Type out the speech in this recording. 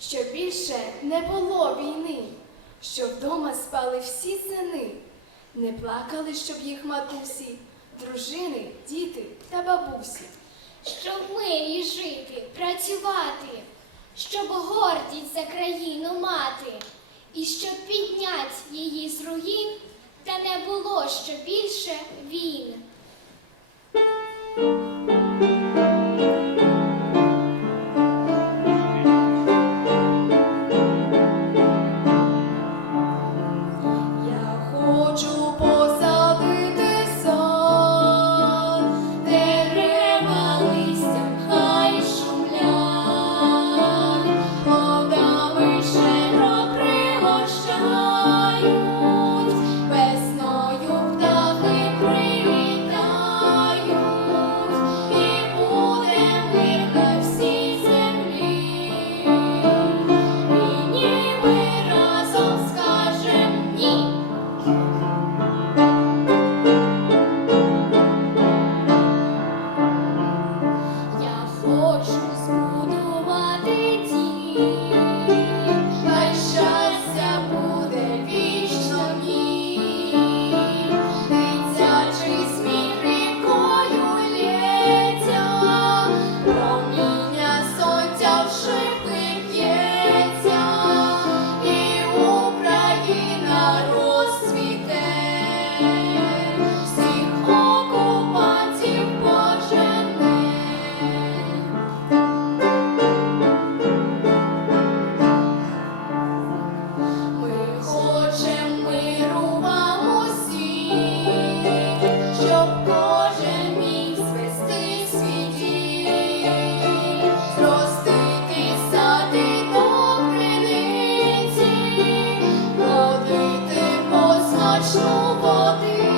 щоб більше не було війни, щоб вдома спали всі сини, не плакали, щоб їх матусі, дружини, діти та бабусі. Щоб в мирі жити, працювати, щоб гордість за країну мати, і щоб піднять її з руїн, та не було що більше він. Божу. Бачу води.